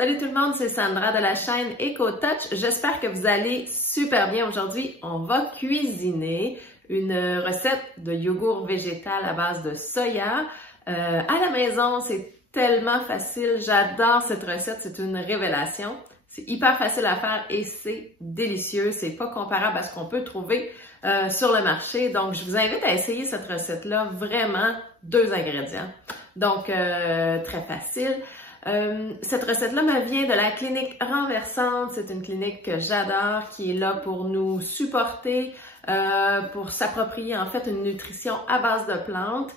Salut tout le monde, c'est Sandra de la chaîne EcoTouch. J'espère que vous allez super bien aujourd'hui. On va cuisiner une recette de yogourt végétal à base de soya. À la maison, c'est tellement facile. J'adore cette recette, c'est une révélation. C'est hyper facile à faire et c'est délicieux. C'est pas comparable à ce qu'on peut trouver sur le marché. Donc, je vous invite à essayer cette recette-là. Vraiment, 2 ingrédients. Donc, très facile. Cette recette-là me vient de la clinique Renversante. C'est une clinique que j'adore, qui est là pour nous supporter, pour s'approprier en fait une nutrition à base de plantes.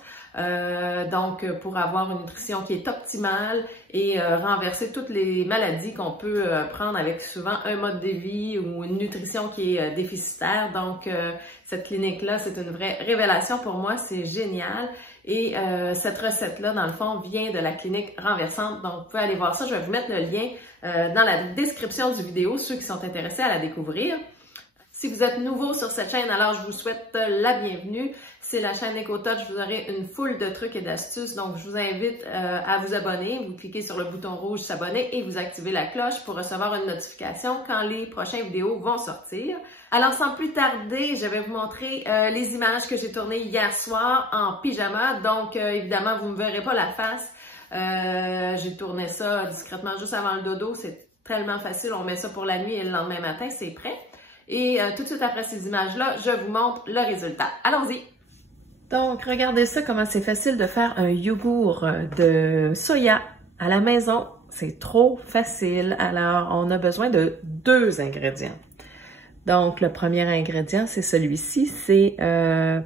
Donc, pour avoir une nutrition qui est optimale et renverser toutes les maladies qu'on peut prendre avec souvent un mode de vie ou une nutrition qui est déficitaire. Donc, cette clinique-là, c'est une vraie révélation pour moi. C'est génial. Et cette recette-là, dans le fond, vient de la clinique Renversante. Donc, vous pouvez aller voir ça. Je vais vous mettre le lien dans la description du vidéo, ceux qui sont intéressés à la découvrir. Si vous êtes nouveau sur cette chaîne, alors je vous souhaite la bienvenue. C'est la chaîne EcoTouch, vous aurez une foule de trucs et d'astuces. Donc, je vous invite à vous abonner. Vous cliquez sur le bouton rouge « S'abonner » et vous activez la cloche pour recevoir une notification quand les prochaines vidéos vont sortir. Alors, sans plus tarder, je vais vous montrer les images que j'ai tournées hier soir en pyjama. Donc, évidemment, vous ne me verrez pas la face. J'ai tourné ça discrètement juste avant le dodo. C'est tellement facile. On met ça pour la nuit et le lendemain matin, c'est prêt. Et tout de suite après ces images-là, je vous montre le résultat. Allons-y! Donc, regardez ça, comment c'est facile de faire un yogourt de soya à la maison. C'est trop facile. Alors, on a besoin de 2 ingrédients. Donc, le premier ingrédient, c'est celui-ci. C'est le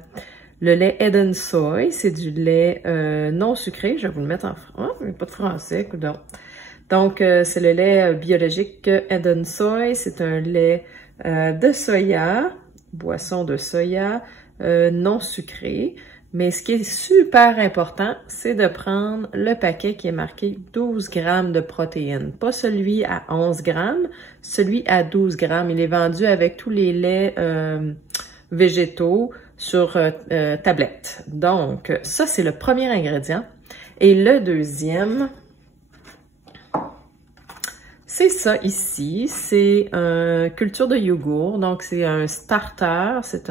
lait Head & Soy. C'est du lait non sucré. Je vais vous le mettre en français. Oh, pas de français, coudonc. Donc, c'est le lait biologique Head & Soy. C'est un lait de soya, boisson de soya, non sucré. Mais ce qui est super important, c'est de prendre le paquet qui est marqué 12 grammes de protéines. Pas celui à 11 grammes, celui à 12 grammes. Il est vendu avec tous les laits végétaux sur tablette. Donc, ça, c'est le premier ingrédient. Et le deuxième, c'est ça ici, c'est une culture de yogourt, donc c'est un starter, c'est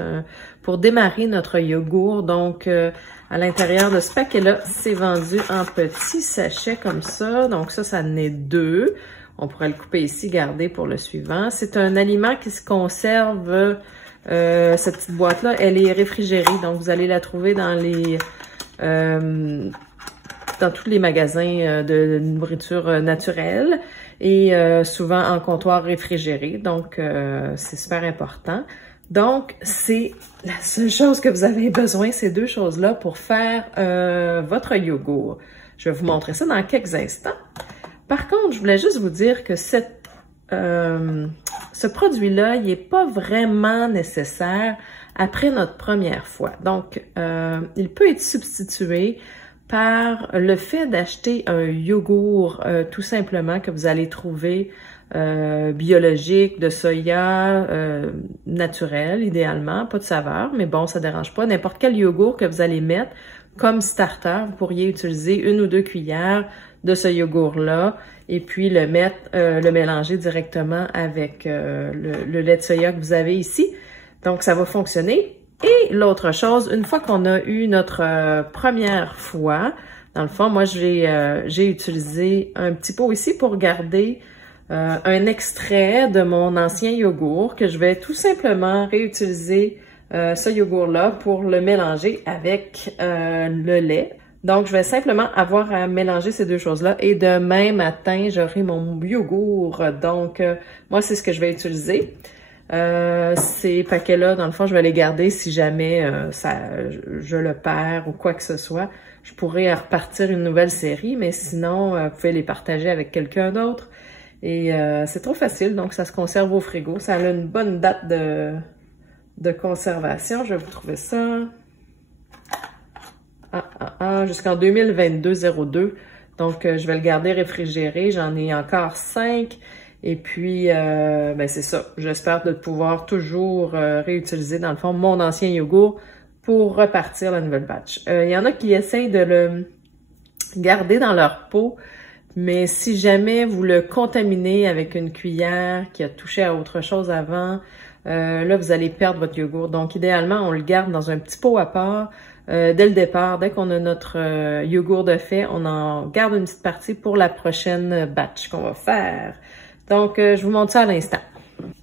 pour démarrer notre yogourt. Donc à l'intérieur de ce paquet-là, c'est vendu en petits sachets comme ça, donc ça en est 2. On pourrait le couper ici, garder pour le suivant. C'est un aliment qui se conserve, cette petite boîte-là, elle est réfrigérée, donc vous allez la trouver dans les dans tous les magasins de nourriture naturelle et souvent en comptoir réfrigéré. Donc, c'est super important. Donc, c'est la seule chose que vous avez besoin, ces 2 choses-là pour faire votre yogourt. Je vais vous montrer ça dans quelques instants. Par contre, je voulais juste vous dire que ce produit-là, il n'est pas vraiment nécessaire après notre première fois. Donc, il peut être substitué par le fait d'acheter un yogourt tout simplement que vous allez trouver biologique, de soya, naturel idéalement, pas de saveur, mais bon, ça dérange pas. N'importe quel yogourt que vous allez mettre comme starter, vous pourriez utiliser 1 ou 2 cuillères de ce yogourt-là et puis le mélanger directement avec le lait de soya que vous avez ici. Donc, ça va fonctionner. Et l'autre chose, une fois qu'on a eu notre première fois, dans le fond, moi, j'ai utilisé un petit pot ici pour garder un extrait de mon ancien yogourt que je vais tout simplement réutiliser ce yogourt-là pour le mélanger avec le lait. Donc, je vais simplement avoir à mélanger ces 2 choses-là et demain matin, j'aurai mon yogourt. Donc, moi, c'est ce que je vais utiliser. Ces paquets-là, dans le fond, je vais les garder si jamais je le perds ou quoi que ce soit. Je pourrais repartir une nouvelle série, mais sinon, vous pouvez les partager avec quelqu'un d'autre. Et c'est trop facile, donc ça se conserve au frigo. Ça a une bonne date de conservation. Je vais vous trouver ça. Jusqu'en 2022-02. Donc, je vais le garder réfrigéré. J'en ai encore 5. Et puis, ben c'est ça. J'espère de pouvoir toujours réutiliser, dans le fond, mon ancien yogourt pour repartir la nouvelle batch. Il y en a qui essayent de le garder dans leur pot, Mais si jamais vous le contaminez avec une cuillère qui a touché à autre chose avant, là, vous allez perdre votre yogourt. Donc, idéalement, on le garde dans un petit pot à part. Dès le départ, dès qu'on a notre yogourt de fait, on en garde une petite partie pour la prochaine batch qu'on va faire. Donc, je vous montre ça à l'instant.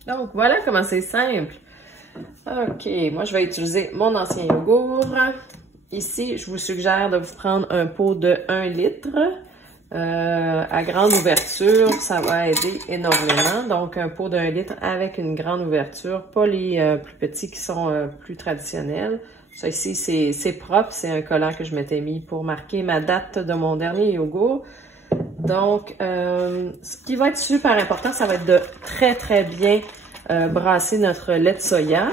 Donc, voilà comment c'est simple. OK, moi, je vais utiliser mon ancien yogourt. Ici, je vous suggère de vous prendre un pot de 1 litre. À grande ouverture, ça va aider énormément. Donc, un pot d'1 litre avec une grande ouverture, pas les plus petits qui sont plus traditionnels. Ça ici, c'est propre, c'est un collant que je m'étais mis pour marquer ma date de mon dernier yogourt. Donc, ce qui va être super important, ça va être de très bien brasser notre lait de soya.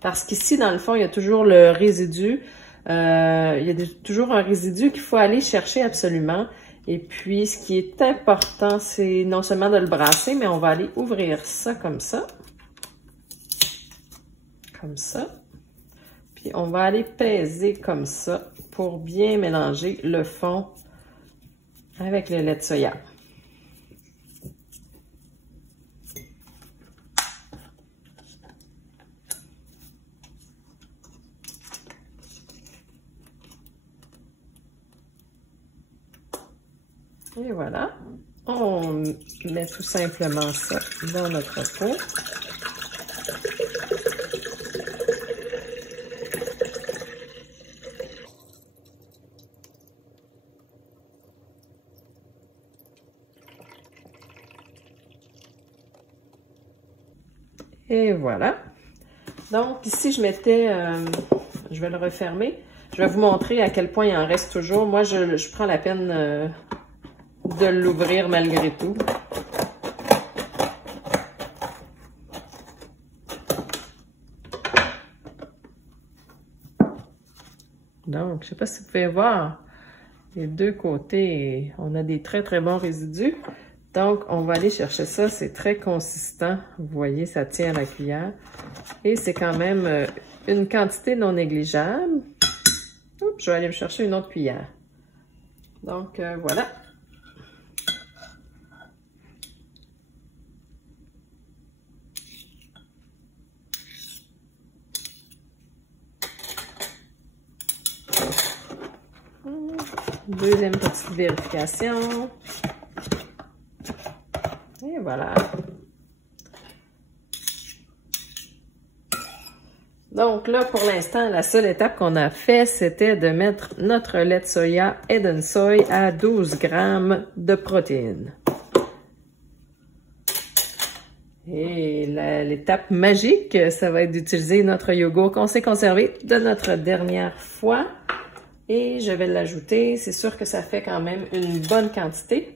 Parce qu'ici, dans le fond, il y a toujours le résidu. Il y a toujours un résidu qu'il faut aller chercher absolument. Et puis, ce qui est important, c'est non seulement de le brasser, mais on va aller ouvrir ça comme ça. Comme ça. Puis, on va aller peser comme ça pour bien mélanger le fond avec le lait de soya. Et voilà, on met tout simplement ça dans notre pot. Et voilà. Donc ici, je mettais, je vais le refermer. Je vais vous montrer à quel point il en reste toujours. Moi, je prends la peine de l'ouvrir malgré tout. Donc, je ne sais pas si vous pouvez voir, les deux côtés, on a des très bons résidus. Donc, on va aller chercher ça. C'est très consistant. Vous voyez, ça tient à la cuillère. Et c'est quand même une quantité non négligeable. Oups, je vais aller me chercher une autre cuillère. Donc, voilà. Deuxième petite vérification. Et voilà. Donc là, pour l'instant, la seule étape qu'on a fait, c'était de mettre notre lait de soya Head & Soy à 12 grammes de protéines. Et l'étape magique, ça va être d'utiliser notre yogourt qu'on s'est conservé de notre dernière fois. Et je vais l'ajouter. C'est sûr que ça fait quand même une bonne quantité.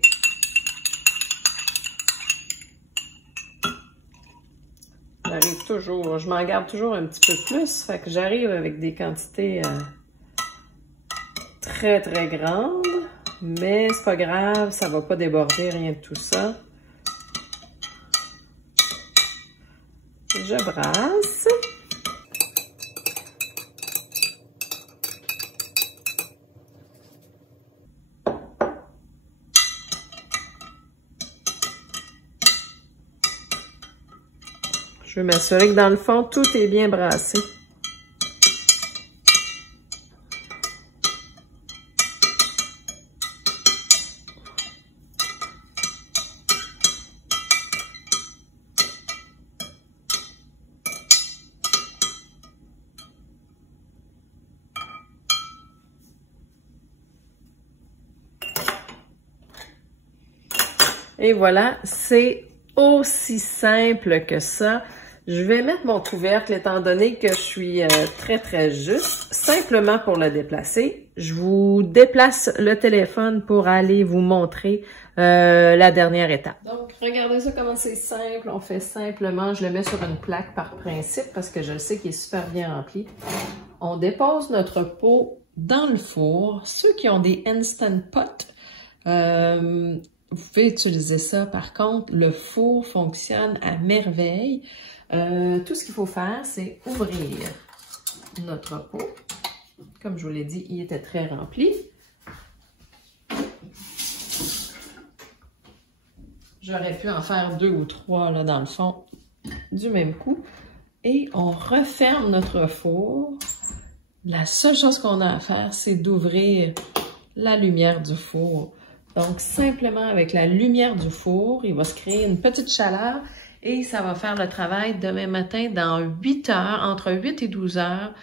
J'arrive toujours, je m'en garde toujours un petit peu plus. Fait que j'arrive avec des quantités très grandes. Mais c'est pas grave, ça va pas déborder, rien de tout ça. Je brasse. Je veux m'assurer que dans le fond, tout est bien brassé. Et voilà, c'est aussi simple que ça. Je vais mettre mon couvercle étant donné que je suis très juste. Simplement pour le déplacer, je vous déplace le téléphone pour aller vous montrer la dernière étape. Donc, regardez ça comment c'est simple. On fait simplement, je le mets sur une plaque par principe parce que je le sais qu'il est super bien rempli. On dépose notre pot dans le four. Ceux qui ont des Instant Pot, vous pouvez utiliser ça. Par contre, le four fonctionne à merveille. Tout ce qu'il faut faire, c'est ouvrir notre pot. Comme je vous l'ai dit, il était très rempli. J'aurais pu en faire 2 ou 3 là, dans le fond du même coup. Et on referme notre four. La seule chose qu'on a à faire, c'est d'ouvrir la lumière du four. Donc, simplement avec la lumière du four, il va se créer une petite chaleur et ça va faire le travail demain matin dans 8 heures, entre 8 et 12 heures.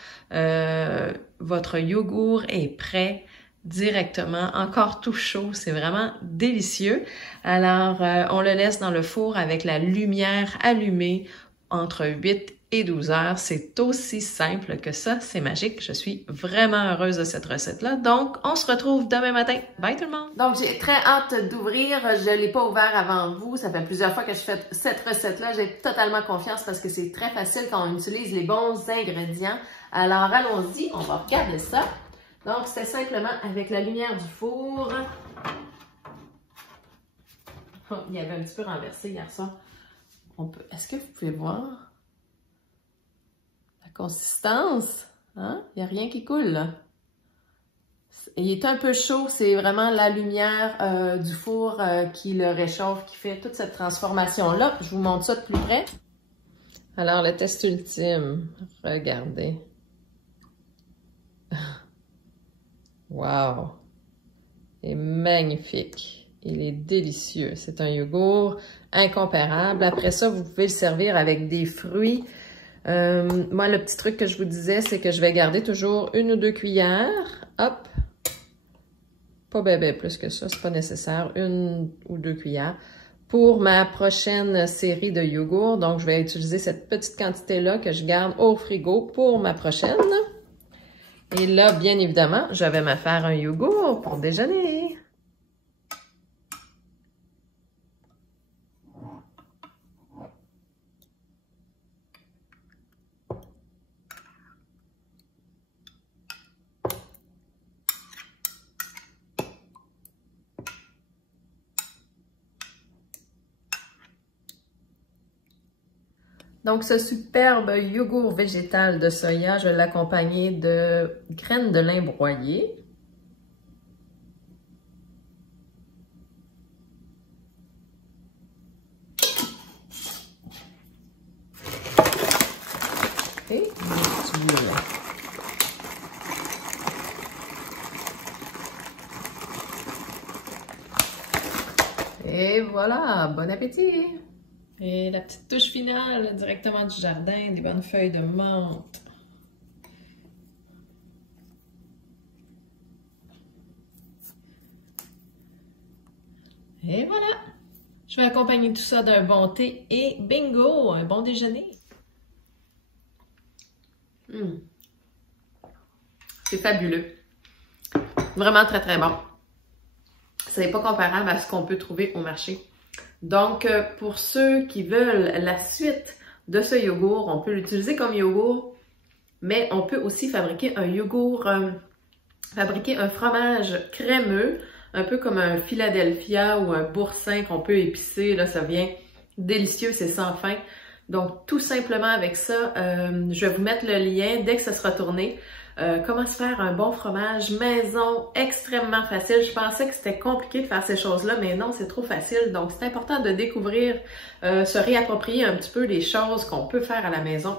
Votre yogourt est prêt directement, encore tout chaud, c'est vraiment délicieux. Alors, on le laisse dans le four avec la lumière allumée entre 8 et 12 heures. C'est aussi simple que ça, c'est magique. Je suis vraiment heureuse de cette recette-là. Donc, on se retrouve demain matin. Bye tout le monde! Donc, j'ai très hâte d'ouvrir. Je ne l'ai pas ouvert avant vous. Ça fait plusieurs fois que je fais cette recette-là. J'ai totalement confiance parce que c'est très facile quand on utilise les bons ingrédients. Alors, allons-y, on va regarder ça. Donc, c'est simplement avec la lumière du four. Oh, il y avait un petit peu renversé hier soir. Est-ce que vous pouvez voir la consistance? Hein? Il n'y a rien qui coule, là. Il est un peu chaud, c'est vraiment la lumière du four qui le réchauffe, qui fait toute cette transformation-là. Je vous montre ça de plus près. Alors, le test ultime, regardez. Wow! Il est magnifique. Il est délicieux. C'est un yogourt incomparable. Après ça, vous pouvez le servir avec des fruits. Moi, le petit truc que je vous disais, c'est que je vais garder toujours 1 ou 2 cuillères. Hop! Pas bébé plus que ça, c'est pas nécessaire. 1 ou 2 cuillères pour ma prochaine série de yogourts. Donc, je vais utiliser cette petite quantité-là que je garde au frigo pour ma prochaine. Et là, bien évidemment, je vais me faire un yogourt pour déjeuner. Donc, ce superbe yogourt végétal de soya, je vais l'accompagner de graines de lin broyées. Et du lait. Et voilà, bon appétit! Et la petite touche finale, directement du jardin, des bonnes feuilles de menthe. Et voilà! Je vais accompagner tout ça d'un bon thé et bingo! Un bon déjeuner! C'est fabuleux! Vraiment très très bon! Ce n'est pas comparable à ce qu'on peut trouver au marché. Donc, pour ceux qui veulent la suite de ce yogourt, on peut l'utiliser comme yogourt, mais on peut aussi fabriquer un yogourt, fabriquer un fromage crémeux, un peu comme un Philadelphia ou un boursin qu'on peut épicer. Là, ça vient délicieux, c'est sans fin. Donc, tout simplement avec ça, je vais vous mettre le lien dès que ça sera tourné. Comment se faire un bon fromage maison, extrêmement facile. Je pensais que c'était compliqué de faire ces choses-là, mais non, c'est trop facile. Donc, c'est important de découvrir, se réapproprier un petit peu les choses qu'on peut faire à la maison,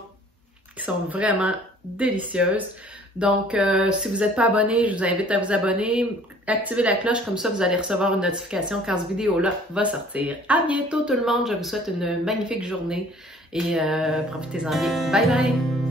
qui sont vraiment délicieuses. Donc, si vous n'êtes pas abonné, je vous invite à vous abonner. Activez la cloche, comme ça, vous allez recevoir une notification quand cette vidéo-là va sortir. À bientôt tout le monde, je vous souhaite une magnifique journée et profitez-en bien. Bye bye!